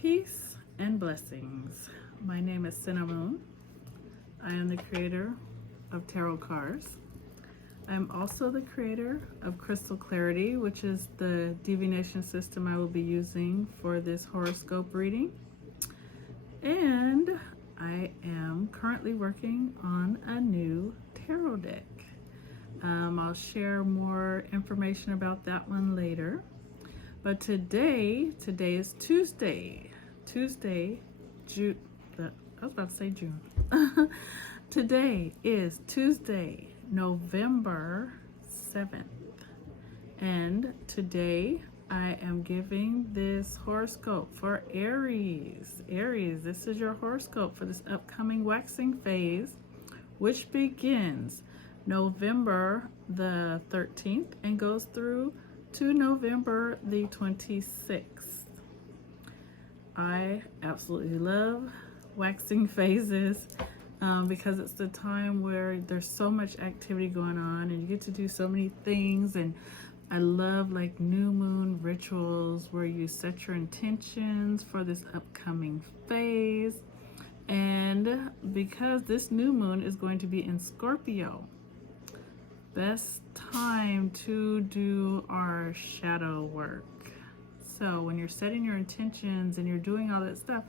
Peace and blessings. My name is Cinnamon. I am the creator of tarot cards. I'm also the creator of Crystal Clarity, which is the divination system I will be using for this horoscope reading. And I am currently working on a new tarot deck. I'll share more information about that one later. But today is Tuesday, June. I was about to say June. Today is Tuesday, November 7th. And today I am giving this horoscope for Aries. Aries, this is your horoscope for this upcoming waxing phase, which begins November the 13th and goes through to November the 26th. I absolutely love waxing phases because it's the time where there's so much activity going on and you get to do so many things. And I love like new moon rituals where you set your intentions for this upcoming phase. And because this new moon is going to be in Scorpio, best time to do our shadow work. So when you're setting your intentions and you're doing all that stuff,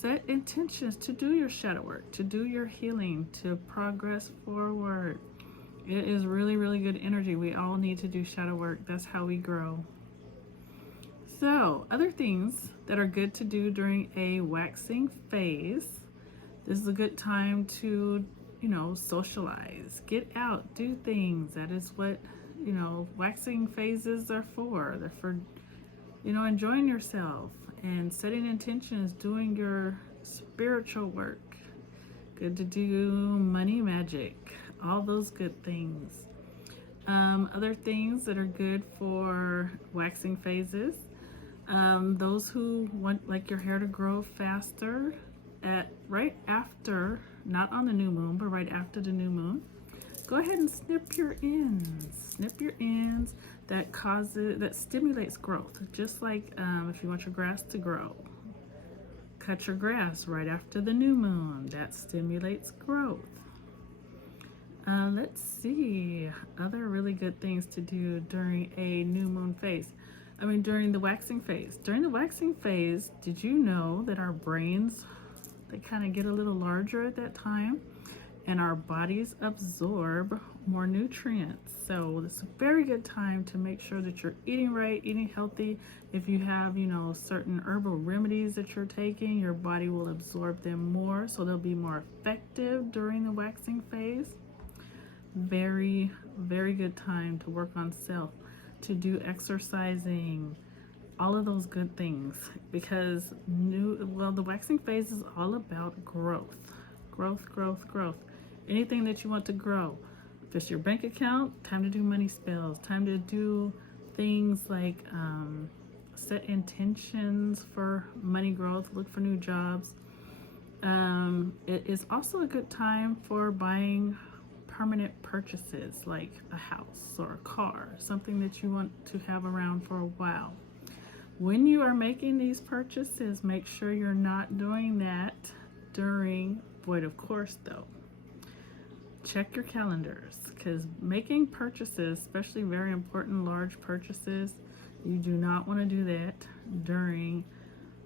set intentions to do your shadow work, to do your healing, to progress forward. It is really, really good energy. We all need to do shadow work. That's how we grow. So other things that are good to do during a waxing phase, this is a good time to socialize, get out, do things. That is what, waxing phases are for. They're for, enjoying yourself and setting intentions, doing your spiritual work. Good to do money magic, all those good things. Other things that are good for waxing phases, those who want like your hair to grow faster right after, not on the new moon, but right after the new moon, go ahead and snip your ends. Snip your ends. That stimulates growth. Just like if you want your grass to grow, cut your grass right after the new moon. That stimulates growth. Let's see, other really good things to do during a new moon phase. During the waxing phase. During the waxing phase, did you know that our brains, they kind of get a little larger at that time, and our bodies absorb more nutrients? So it's a very good time to make sure that you're eating right, eating healthy. If you have, certain herbal remedies that you're taking, your body will absorb them more, so they'll be more effective during the waxing phase. Very, very good time to work on self, to do exercising, all of those good things, because the waxing phase is all about growth. Anything that you want to grow. If it's your bank account, time to do money spells, time to do things like set intentions for money growth, look for new jobs. It is also a good time for buying permanent purchases like a house or a car, something that you want to have around for a while. When you are making these purchases, make sure you're not doing that during void of course though. Check your calendars, because making purchases, especially very important large purchases, you do not want to do that during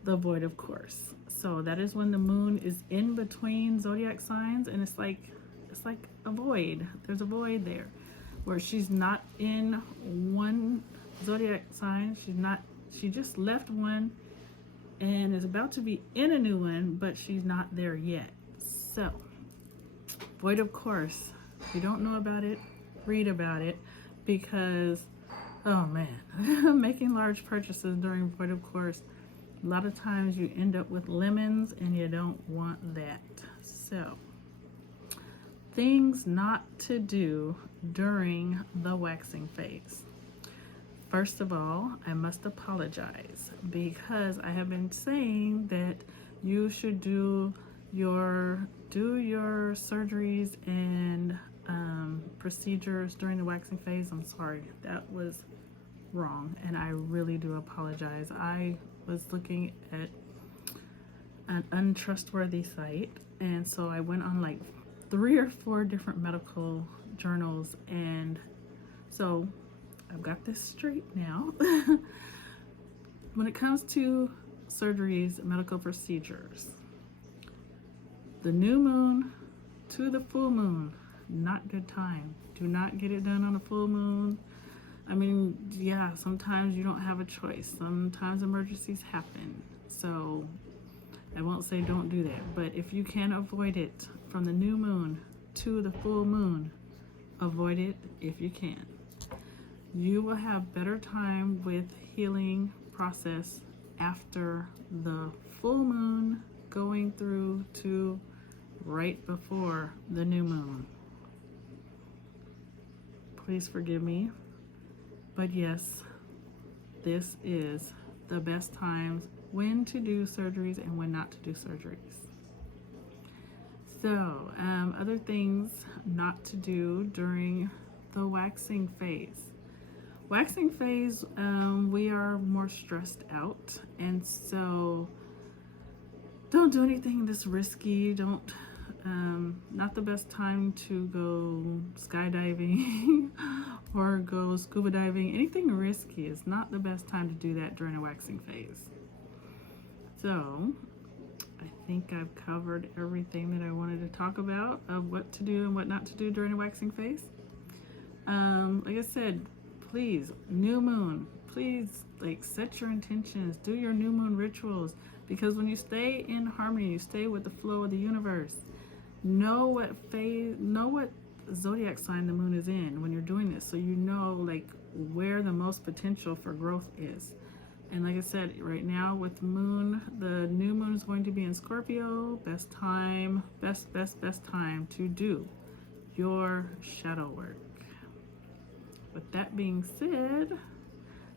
the void of course. So that is when the moon is in between zodiac signs, and it's like a void. There's a void there where she's not in one zodiac sign. She just left one and is about to be in a new one, but she's not there yet. So void of course, if you don't know about it, read about it, because oh man, making large purchases during void of course, a lot of times you end up with lemons and you don't want that. So things not to do during the waxing phase. First of all, I must apologize because I have been saying that you should do your surgeries and procedures during the waxing phase. I'm sorry, that was wrong, and I really do apologize. I was looking at an untrustworthy site. And so I went on like 3 or 4 different medical journals, and so I've got this straight now. When it comes to surgeries, medical procedures, the new moon to the full moon, not good time. Do not get it done on a full moon. I mean, yeah, sometimes you don't have a choice. Sometimes emergencies happen. So I won't say don't do that, but if you can avoid it from the new moon to the full moon, avoid it if you can. You will have better time with healing process after the full moon going through to right before the new moon. Please forgive me, but yes, this is the best times when to do surgeries and when not to do surgeries. So, other things not to do during the waxing phase. Waxing phase, we are more stressed out, and so don't do anything that's risky. Not the best time to go skydiving or go scuba diving. Anything risky is not the best time to do that during a waxing phase. So I think I've covered everything that I wanted to talk about of what to do and what not to do during a waxing phase. Like I said, please, new moon, please set your intentions, do your new moon rituals, because when you stay in harmony, you stay with the flow of the universe. Know what zodiac sign the moon is in when you're doing this, so you know where the most potential for growth is. And like I said, right now with moon, the new moon is going to be in Scorpio. Best time to do your shadow work. With that being said,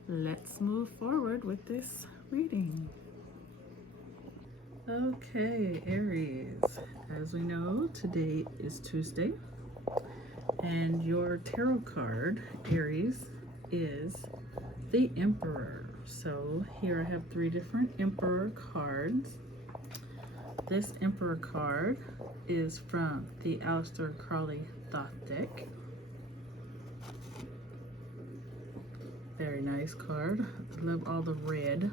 let's move forward with this reading. Okay, Aries, as we know, today is Tuesday, and your tarot card, Aries, is the Emperor. So here I have 3 different Emperor cards. This Emperor card is from the Aleister Crowley Thoth deck. Very nice card. I love all the red.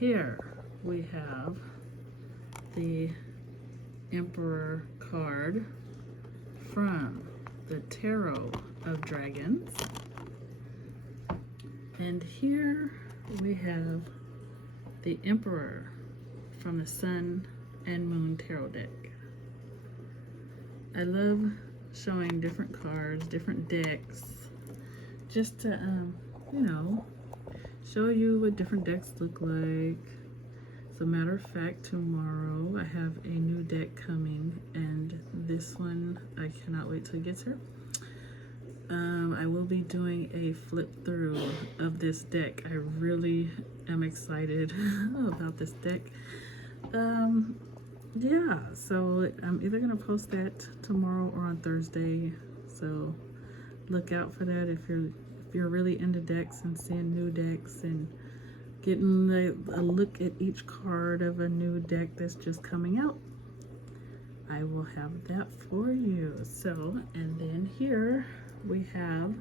Here we have the Emperor card from the Tarot of Dragons. And here we have the Emperor from the Sun and Moon Tarot deck. I love showing different cards, different decks, just to, show you what different decks look like. As a matter of fact, tomorrow I have a new deck coming, and this one, I cannot wait till it gets here. I will be doing a flip through of this deck. I really am excited about this deck. Yeah, so I'm either gonna post that tomorrow or on Thursday, so look out for that if you're really into decks and seeing new decks and getting a look at each card of a new deck that's just coming out. I will have that for you. So, and then here we have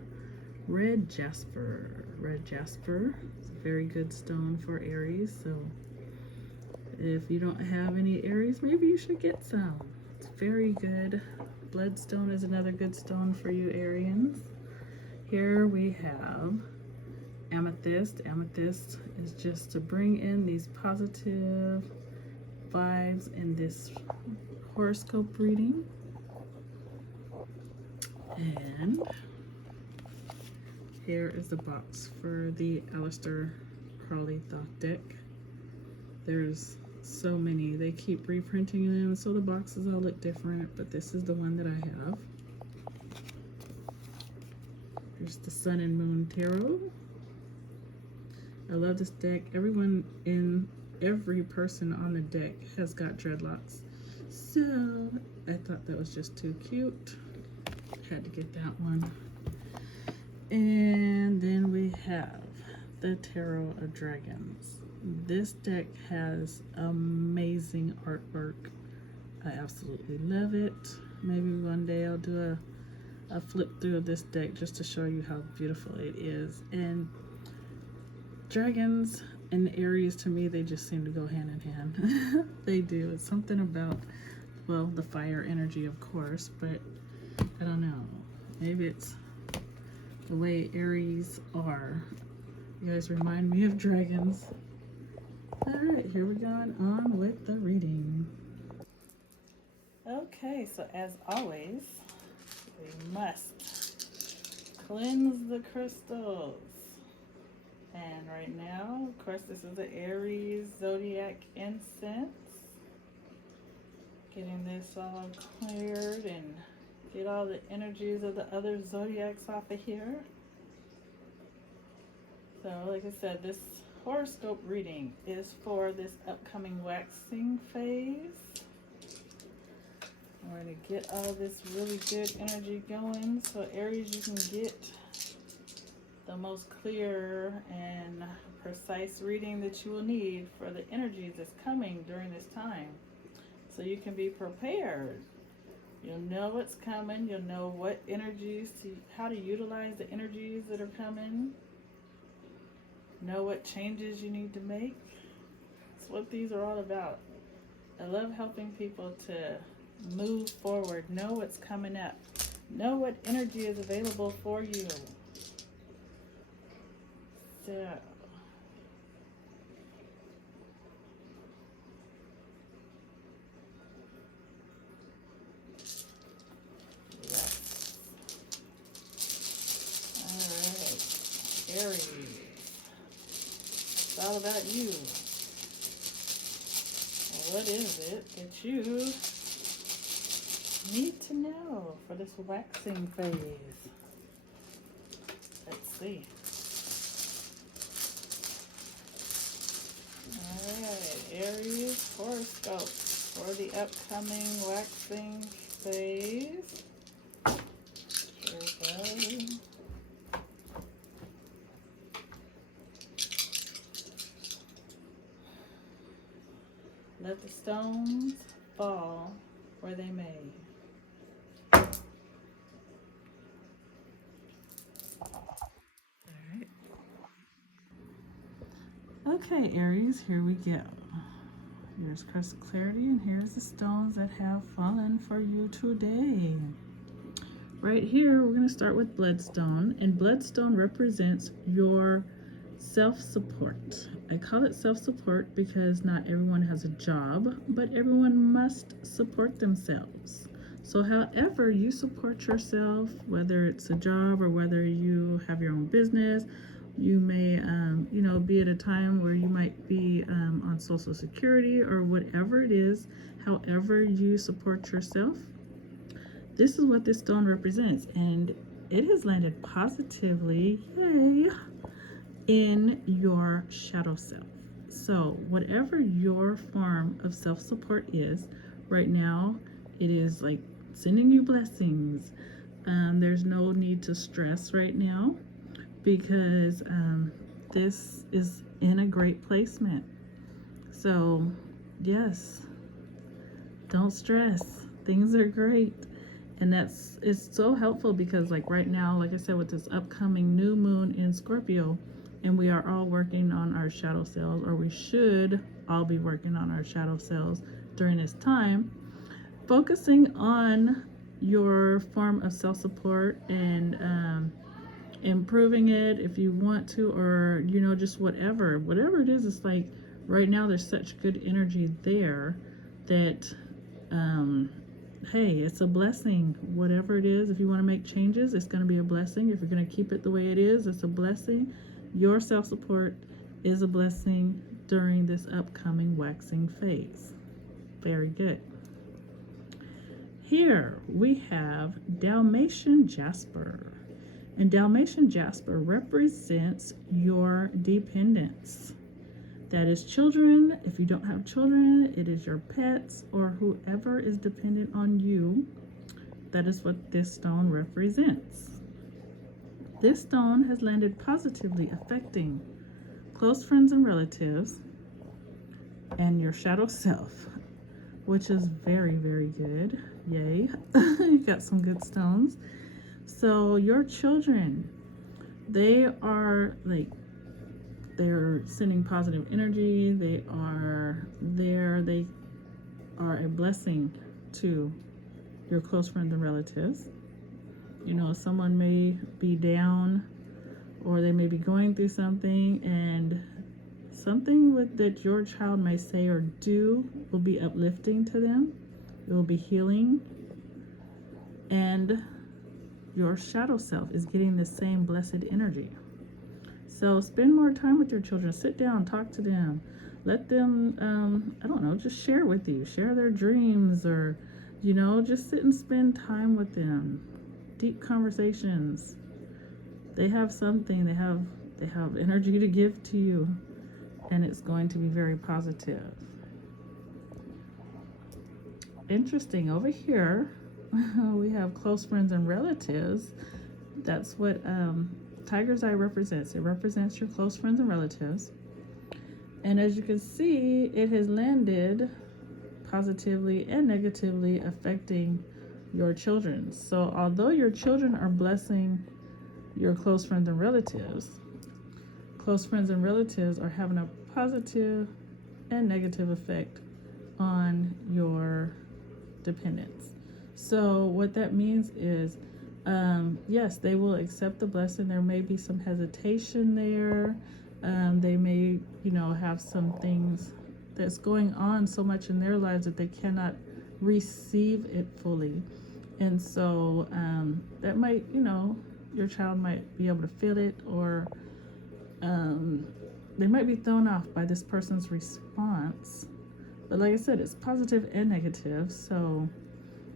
red jasper. Red jasper is a very good stone for Aries, so if you don't have any Aries, maybe you should get some. It's very good. Bloodstone is another good stone for you Arians. Here we have amethyst. Amethyst is just to bring in these positive vibes in this horoscope reading. And here is the box for the Aleister Crowley Thoth deck. There's so many. They keep reprinting them, so the boxes all look different, but this is the one that I have. Here's the Sun and Moon Tarot. I love this deck. Every person on the deck has got dreadlocks, so I thought that was just too cute. Had to get that one. And then we have the Tarot of Dragons. This deck has amazing artwork. I absolutely love it. Maybe one day I'll do a flip through of this deck just to show you how beautiful it is. And dragons and Aries, to me, they just seem to go hand in hand. They do. It's something about, well, the fire energy, of course, but I don't know. Maybe it's the way Aries are. You guys remind me of dragons. All right, here we're going on with the reading. Okay, so as always, we must cleanse the crystals. And right now, of course, this is the Aries Zodiac Incense. Getting this all cleared and get all the energies of the other zodiacs off of here. So, like I said, this horoscope reading is for this upcoming waxing phase. We're going to get all this really good energy going. So, Aries, you can get the most clear and precise reading that you will need for the energies that's coming during this time. So you can be prepared. You'll know what's coming. You'll know what energies, how to utilize the energies that are coming. Know what changes you need to make. That's what these are all about. I love helping people to move forward. Know what's coming up. Know what energy is available for you. So, yes. All right, Aries. It's all about you. What is it that you need to know for this waxing phase? Let's see. Alright, Aries Horoscope for the upcoming waxing phase. Here we go. Let the stones fall where they may. Alright. Okay, Aries, here we go. Here's crystal clarity, and here's the stones that have fallen for you today. Right here, we're going to start with bloodstone, and bloodstone represents your self-support. I call it self-support because not everyone has a job, but everyone must support themselves. So however you support yourself, whether it's a job or whether you have your own business, you may, be at a time where you might be on Social Security or whatever it is, however you support yourself. This is what this stone represents, and it has landed positively, yay, in your shadow self. So whatever your form of self-support is, right now, it is like sending you blessings. There's no need to stress right now because this is in a great placement. So yes, don't stress. Things are great. And it's so helpful because like right now, like I said, with this upcoming new moon in Scorpio, and we are all working on our shadow selves, or we should all be working on our shadow selves during this time, focusing on your form of self-support and improving it if you want to, or just whatever it is. It's like right now there's such good energy there that hey, it's a blessing. Whatever it is, if you want to make changes, it's going to be a blessing. If you're going to keep it the way it is, it's a blessing. Your self-support is a blessing during this upcoming waxing phase. Very good. Here we have Dalmatian Jasper. And Dalmatian Jasper represents your dependence. That is children. If you don't have children, it is your pets or whoever is dependent on you. That is what this stone represents. This stone has landed positively affecting close friends and relatives, and your shadow self, which is very, very good. Yay. You got some good stones. So your children, they are like, they're sending positive energy. They are there. They are a blessing to your close friends and relatives. You know, someone may be down, or they may be going through something, and something that your child may say or do will be uplifting to them. It will be healing. And your shadow self is getting the same blessed energy. So spend more time with your children. Sit down, talk to them. Let them, I don't know, just share with you. Share their dreams, or, you know, just sit and spend time with them. Deep conversations. They have something. They have energy to give to you, and it's going to be very positive. Interesting. Over here, we have close friends and relatives. That's what Tiger's Eye represents. It represents your close friends and relatives. And as you can see, it has landed positively and negatively affecting your children. So although your children are blessing your close friends and relatives are having a positive and negative effect on your dependents. So what that means is, yes, they will accept the blessing. There may be some hesitation there. They may, you know, have some things that's going on so much in their lives that they cannot receive it fully. And so that might, you know, your child might be able to feel it, or they might be thrown off by this person's response. But like I said, it's positive and negative. So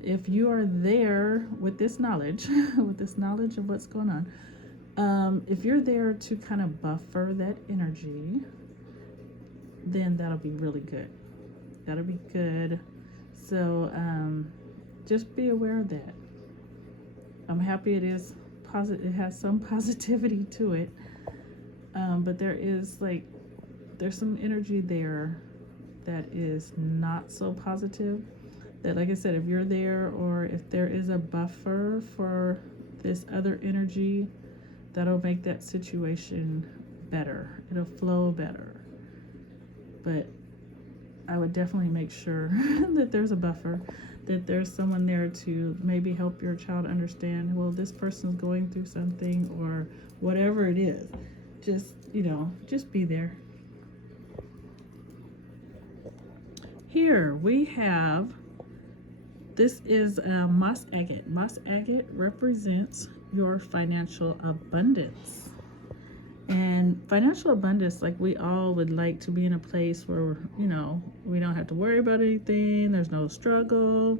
if you are there with this knowledge, with this knowledge of what's going on, if you're there to kind of buffer that energy, then that'll be really good. That'll be good. So just be aware of that. I'm happy it is positive. It has some positivity to it, but there's some energy there that is not so positive. That, like I said, if you're there, or if there is a buffer for this other energy, that'll make that situation better. It'll flow better. But I would definitely make sure that there's a buffer, that there's someone there to maybe help your child understand, well, this person's going through something, or whatever it is. Just, you know, just be there. Here we have, this is moss agate. Moss agate represents your financial abundance. And financial abundance, like, we all would like to be in a place where, you know, we don't have to worry about anything. There's no struggle.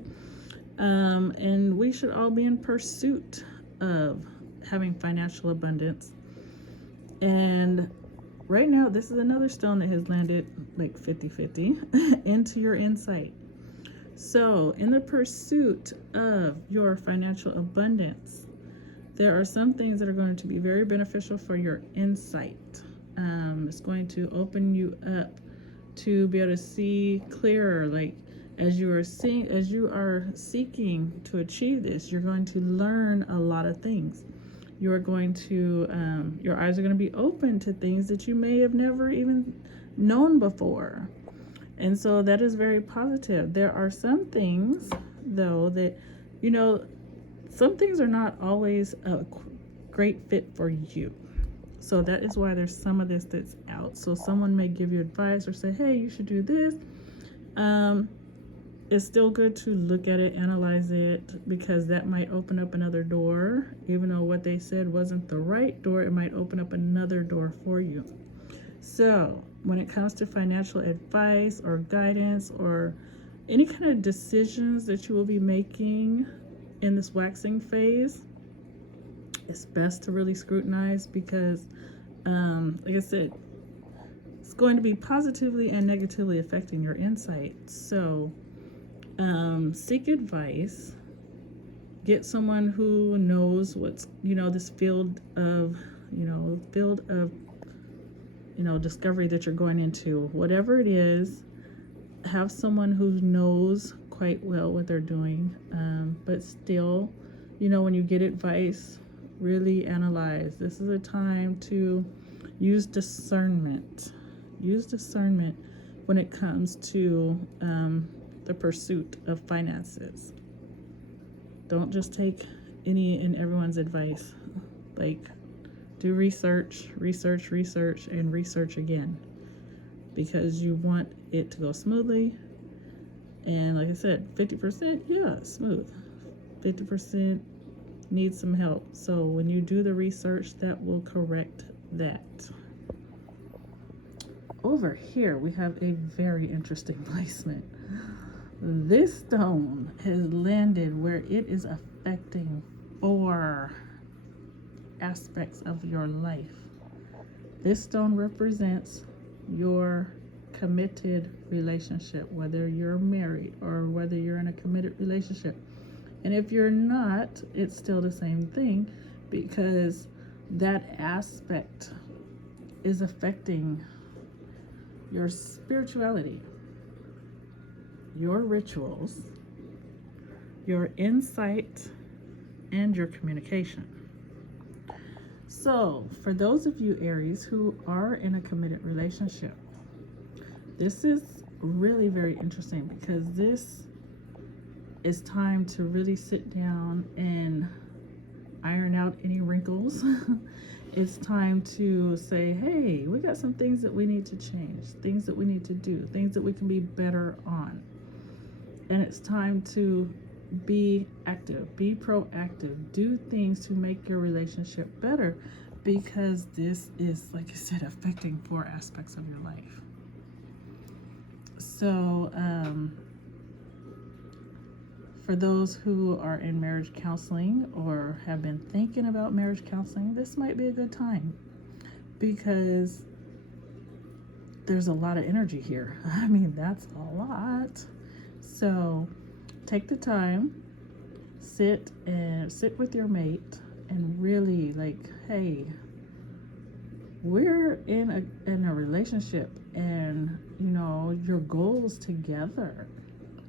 And we should all be in pursuit of having financial abundance. And right now, this is another stone that has landed like 50-50 into your insight. So in the pursuit of your financial abundance, there are some things that are going to be very beneficial for your insight. It's going to open you up to be able to see clearer. Like, as you are seeking to achieve this, you're going to learn a lot of things. You are going to, your eyes are going to be open to things that you may have never even known before. And so that is very positive. There are some things, though, that, you know, some things are not always a great fit for you. So that is why there's some of this that's out. So someone may give you advice or say, hey, you should do this. It's still good to look at it, analyze it, because that might open up another door. Even though what they said wasn't the right door, it might open up another door for you. So when it comes to financial advice or guidance, or any kind of decisions that you will be making in this waxing phase, it's best to really scrutinize, because like I said, it's going to be positively and negatively affecting your insight. So seek advice, get someone who knows what's, you know, this field of discovery that you're going into, whatever it is. have someone who knows quite well what they're doing, but still, when you get advice, really analyze. This is a time to use discernment. Use discernment when it comes to the pursuit of finances. Don't just take any and everyone's advice. Like, do research, and research again, because you want it to go smoothly. And like I said, 50%, yeah, smooth. 50% needs some help. So when you do the research, that will correct that. Over here, we have a very interesting placement. This stone has landed where it is affecting 4 aspects of your life. This stone represents your committed relationship, whether you're married or whether you're in a committed relationship. And if you're not, it's still the same thing, because that aspect is affecting your spirituality, your rituals, your insight, and your communication. So, for those of you, Aries, who are in a committed relationship, this is really very interesting, because this is time to really sit down and iron out any wrinkles. It's time to say, hey, we got some things that we need to change, things that we need to do, things that we can be better on. And it's time to be active, be proactive, do things to make your relationship better, because this is, like I said, affecting 4 aspects of your life. So, for those who are in marriage counseling or have been thinking about marriage counseling, this might be a good time, because there's a lot of energy here. I mean, that's a lot. So take the time, sit with your mate, and really, like, hey, we're in a relationship, and your goals together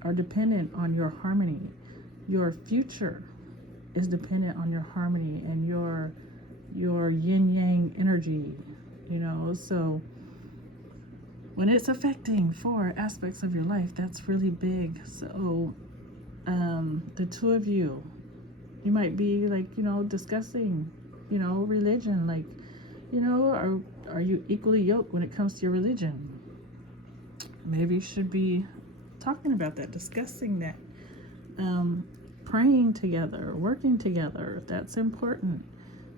are dependent on your harmony. Your future is dependent on your harmony and your yin yang energy, so when it's affecting 4 aspects of your life, that's really big. So the two of you might be like, discussing, religion, like, are you equally yoked when it comes to your religion? Maybe you should be talking about that, discussing that, praying together, working together. That's important.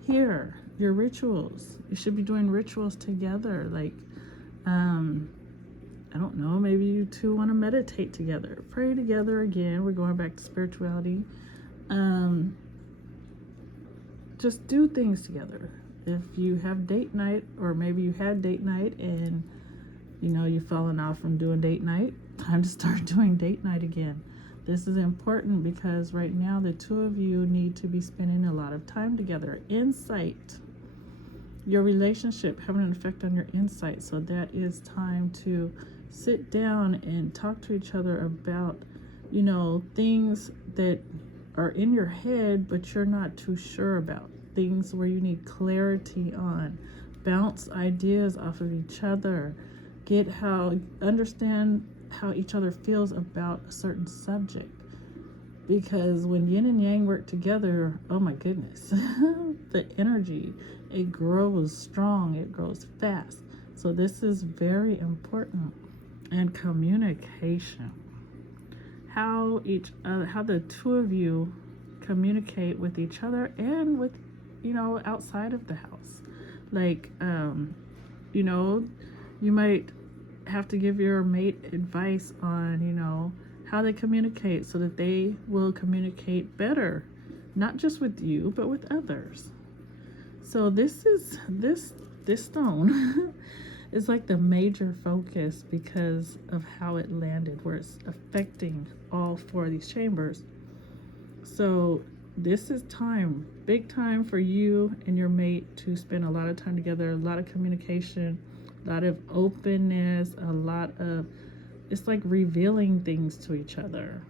Here, your rituals. You should be doing rituals together. Like, I don't know, maybe you two want to meditate together, pray together. Again, we're going back to spirituality. Just do things together. If you have date night, or maybe you had date night and you've fallen off from doing date night, time to start doing date night again. This is important, because right now the two of you need to be spending a lot of time together. Insight. Your relationship having an effect on your insight. So that is time to sit down and talk to each other about, things that are in your head but you're not too sure about. Things where you need clarity on. Bounce ideas off of each other. Understand how each other feels about a certain subject. Because when yin and yang work together, oh my goodness, the energy, it grows strong, it grows fast. So this is very important. And communication. How the two of you communicate with each other and with, outside of the house. Like, you might have to give your mate advice on, how they communicate, so that they will communicate better, not just with you, but with others. So this stone is like the major focus, because of how it landed, where it's affecting all 4 of these chambers. So this is time, big time for you and your mate to spend a lot of time together, a lot of communication, a lot of openness, a lot of it's like revealing things to each other.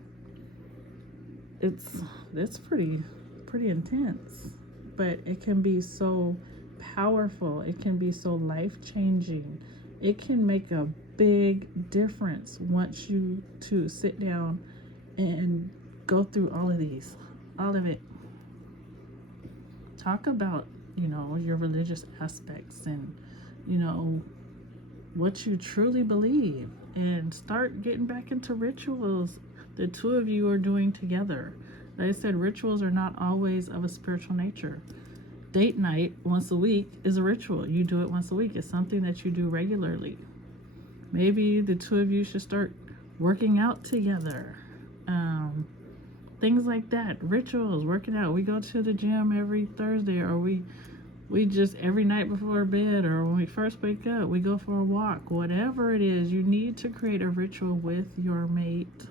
It's pretty intense, but it can be so powerful. It can be so life-changing. It can make a big difference once you two sit down and go through all of it. Talk about, your religious aspects and, you know, what you truly believe, and start getting back into rituals the two of you are doing together. Like I said, rituals are not always of a spiritual nature. Date night once a week is a ritual. You do it once a week. It's something that you do regularly. Maybe the two of you should start working out together. Things like that. Rituals, working out. We go to the gym every Thursday, or we just every night before bed, or when we first wake up, we go for a walk. Whatever it is, you need to create a ritual with your mate.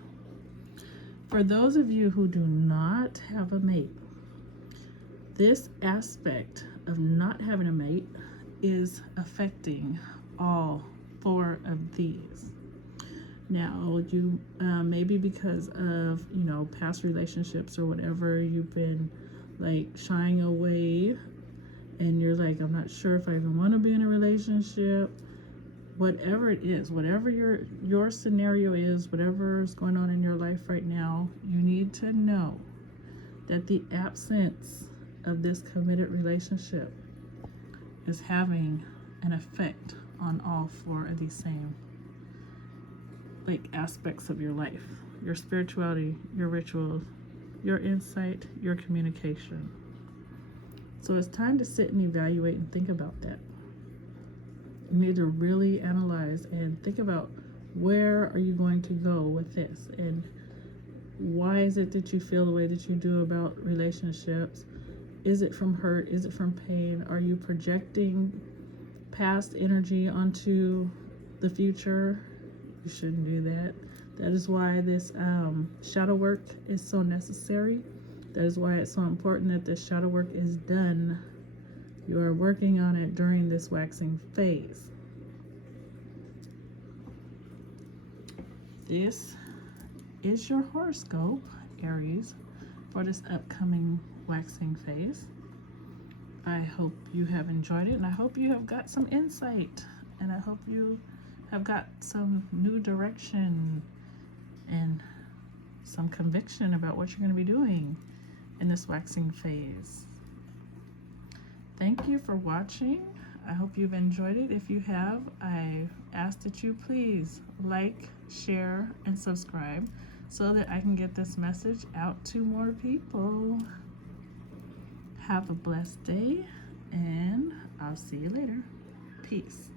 For those of you who do not have a mate, this aspect of not having a mate is affecting all four of these. Now, you maybe because of, past relationships or whatever, you've been like shying away, and you're like, I'm not sure if I even want to be in a relationship. Whatever it is, whatever your scenario is, whatever is going on in your life right now, you need to know that the absence of this committed relationship is having an effect on all four of these same aspects of your life: your spirituality, your rituals, your insight, your communication. So it's time to sit and evaluate and think about that. You need to really analyze and think about, where are you going to go with this, and why is it that you feel the way that you do about relationships? Is it from hurt? Is it from pain? Are you projecting past energy onto the future? You shouldn't do that. That is why this shadow work is so necessary. That is why it's so important that this shadow work is done. You are working on it during this waxing phase. This is your horoscope, Aries, for this upcoming waxing phase. I hope you have enjoyed it, and I hope you have got some insight, and I hope you have got some new direction and some conviction about what you're going to be doing in this waxing phase. Thank you for watching. I hope you've enjoyed it. If you have, I ask that you please like, share, and subscribe so that I can get this message out to more people. Have a blessed day, and I'll see you later. Peace.